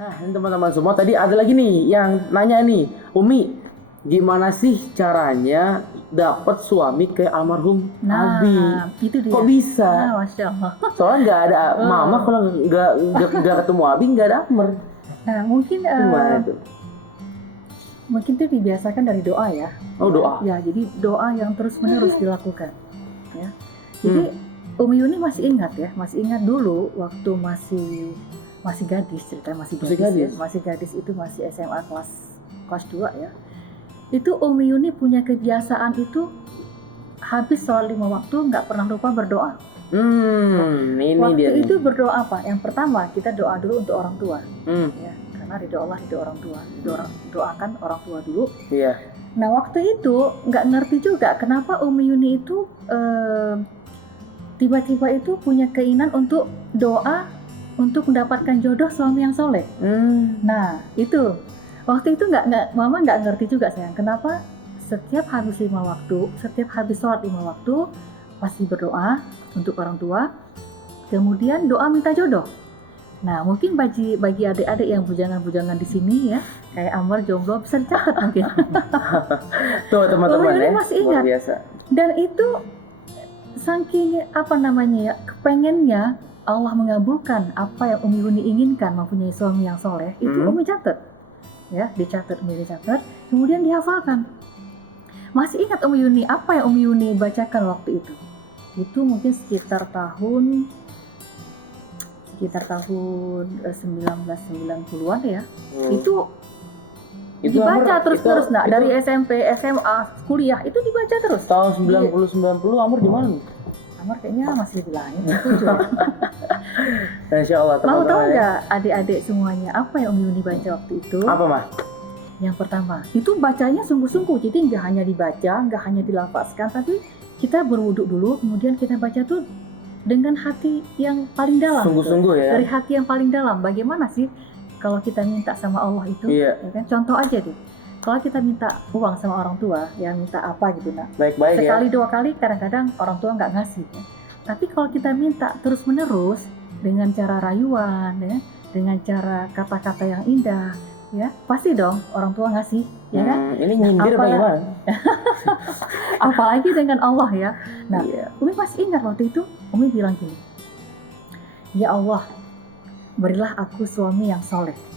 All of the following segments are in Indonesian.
Nah, ini teman-teman semua, tadi ada lagi nih yang nanya nih, Umi, gimana sih caranya dapat suami kayak almarhum Abi? Nah, itu Kok dia. bisa? Nah, Masya Allah. Soalnya nggak ada mama Oh. kalau nggak ketemu Abi nggak ada Amr. Nah, mungkin Itu gimana itu? mungkin itu dibiasakan dari doa ya. Oh, doa. Ya, jadi doa yang terus-menerus dilakukan. Ya. Jadi Umi Yuni masih ingat ya, masih ingat dulu waktu masih gadis, ceritanya masih Masih gadis, gadis? ya. Masih gadis itu masih SMA kelas 2 ya. Itu Umi Yuni punya kebiasaan itu habis sholat 5 waktu nggak pernah lupa berdoa. Ini Waktu dia itu nih. berdoa apa? Yang pertama kita doa dulu untuk orang tua, Hmm, ya, karena ridho Allah ridho orang tua. Doakan orang tua dulu. iya. Nah waktu itu nggak ngerti juga kenapa Umi Yuni itu tiba-tiba itu punya keinginan untuk doa untuk mendapatkan jodoh suami yang soleh. Nah itu waktu itu mama nggak ngerti juga sayang kenapa setiap habis 5 waktu, setiap habis sholat 5 waktu pasti berdoa untuk orang tua, kemudian doa minta jodoh. Nah mungkin bagi adik-adik yang bujangan-bujangan di sini ya, kayak Amar jomblo bisa dicatat mungkin. Tuh teman-teman Umi Yuni ya, masih luar ingat. biasa. Dan itu saking apa namanya ya, kepengennya Allah mengabulkan apa yang Umi Yuni inginkan mempunyai suami yang soleh, itu Umi catat. Ya, dicatat, kemudian dihafalkan. Masih ingat Umi Yuni apa yang Umi Yuni bacakan waktu itu? Itu mungkin sekitar tahun 1990-an ya. Itu dibaca terus-terus. Nah, dari SMP, SMA, kuliah itu dibaca terus. Tahun 90-90 Amr di mana? Amar kayaknya masih di langit. Insya Allah Mau teman-teman. tahu nggak adik-adik semuanya apa yang Umi Yuni baca waktu itu? Apa mah? Yang pertama, itu bacanya sungguh-sungguh. Jadi nggak hanya dibaca, nggak hanya dilafazkan, tapi kita berwuduk dulu, kemudian kita baca tuh dengan hati yang paling dalam. Sungguh-sungguh ya. Dari hati yang paling dalam. Bagaimana sih kalau kita minta sama Allah itu? Iya. Ya kan? Contoh aja deh. Kalau kita minta uang sama orang tua, ya minta apa gitu nak. Baik-baik ya. Sekali 2 kali kadang-kadang orang tua nggak ngasih. Ya. Tapi kalau kita minta terus-menerus dengan cara rayuan, ya, dengan cara kata-kata yang indah, ya pasti dong orang tua ngasih, ya kan? Ini nyindir bagaimana? Apalagi dengan Allah ya. Nah, iya. Umi masih ingat waktu itu Umi bilang gini, ya Allah, berilah aku suami yang soleh.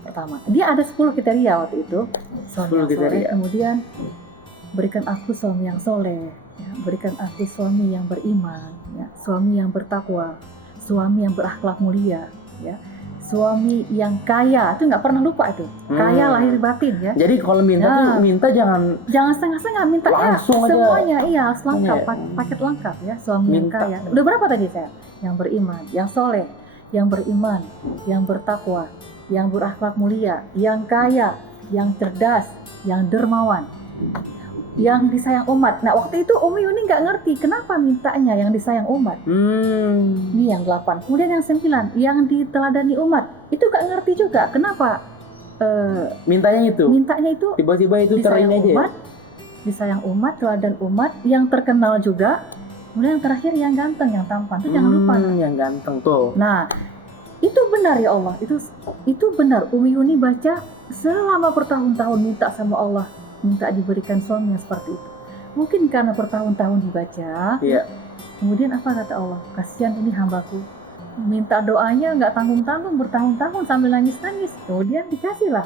Pertama, dia ada 10 kriteria waktu itu, suami yang soleh. Kemudian berikan aku suami yang soleh, ya, berikan aku suami yang beriman, ya, suami yang bertakwa, suami yang berakhlak mulia, ya, suami yang kaya. Itu nggak pernah lupa itu, kaya lahir batin ya. Jadi kalau minta tuh minta jangan setengah-setengah, mintanya semuanya, iya harus lengkap, paket lengkap ya, suami yang kaya. Udah berapa tadi saya? Yang beriman, yang soleh, yang beriman, yang bertakwa, yang berakhlak mulia, yang kaya, yang cerdas, yang dermawan, yang disayang umat. Nah waktu itu Umi Yuni nggak ngerti kenapa mintanya yang disayang umat. Ini yang 8. Kemudian yang 9, yang diteladani umat. Itu nggak ngerti juga kenapa mintanya itu tiba-tiba itu disayang aja umat, disayang umat, teladan umat, yang terkenal juga. Kemudian yang terakhir yang ganteng, yang tampan. Itu jangan lupa. Yang ganteng tuh. Nah itu benar ya Allah, itu benar. Umi Yuni baca selama bertahun-tahun minta sama Allah, minta diberikan suami yang seperti itu. Mungkin karena bertahun-tahun dibaca, kemudian apa kata Allah? Kasihan ini hambaku, minta doanya nggak tanggung-tanggung bertahun-tahun sambil nangis-nangis, kemudian dikasihlah.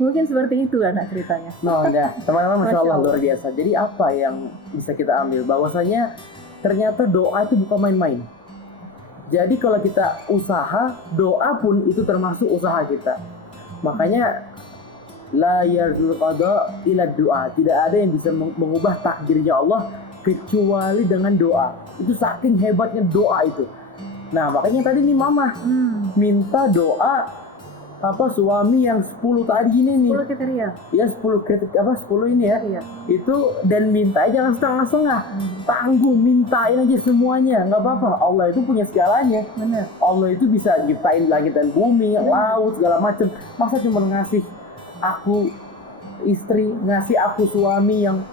Mungkin seperti itu anak ceritanya. Ya, teman-teman, Masya Allah luar biasa. Jadi apa yang bisa kita ambil? Bahwasanya ternyata doa itu bukan main-main. Jadi kalau kita usaha, doa pun itu termasuk usaha kita. Makanya la yarzul qada ila doa. Tidak ada yang bisa mengubah takdirnya Allah kecuali dengan doa. Itu saking hebatnya doa itu. Nah makanya tadi nih mama minta doa suami yang 10 tadi ini nih. 10 kriteria. Ya 10 ini ya. Iya. Itu dan minta jangan setengah-setengah. Tangguh, mintain aja semuanya, nggak apa-apa. Allah itu punya segalanya. Benar. Allah itu bisa ciptain langit dan bumi, laut, segala macam. Masa cuma ngasih aku istri, ngasih aku suami yang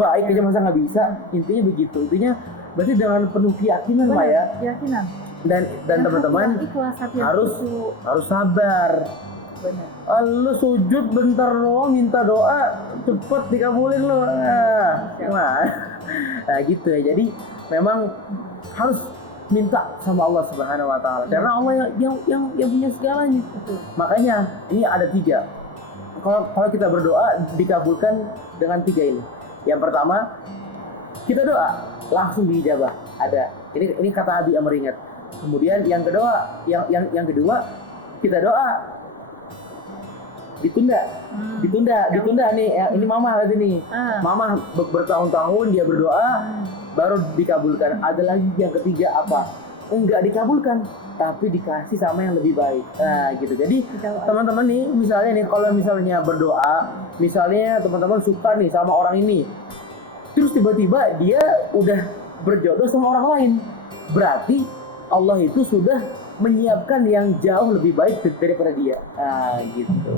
baik aja masa nggak bisa? Intinya begitu. Intinya berarti dengan penuh keyakinan lah ya. Keyakinan. Dan teman-teman harus sabar. Benar. Lu sujud bentar doang minta doa cepet dikabulin lu. Nah gitu ya. Jadi memang harus minta sama Allah Subhanahu Wa Taala karena Allah yang punya segalanya. Makanya ini ada 3. Kalau kita berdoa dikabulkan dengan 3 ini. Yang pertama, kita doa langsung diijabah. Ada. Ini kata Abi Amr ingat. Kemudian yang kedua, yang kedua kita doa ditunda nih. Ini mama berarti nih. Mama bertahun-tahun dia berdoa baru dikabulkan. Ada lagi yang ketiga apa? Enggak dikabulkan tapi dikasih sama yang lebih baik. Nah gitu. Jadi teman-teman nih misalnya nih kalau misalnya berdoa, misalnya teman-teman suka nih sama orang ini, terus tiba-tiba dia udah berjodoh sama orang lain, berarti Allah itu sudah menyiapkan yang jauh lebih baik daripada dia. Nah gitu.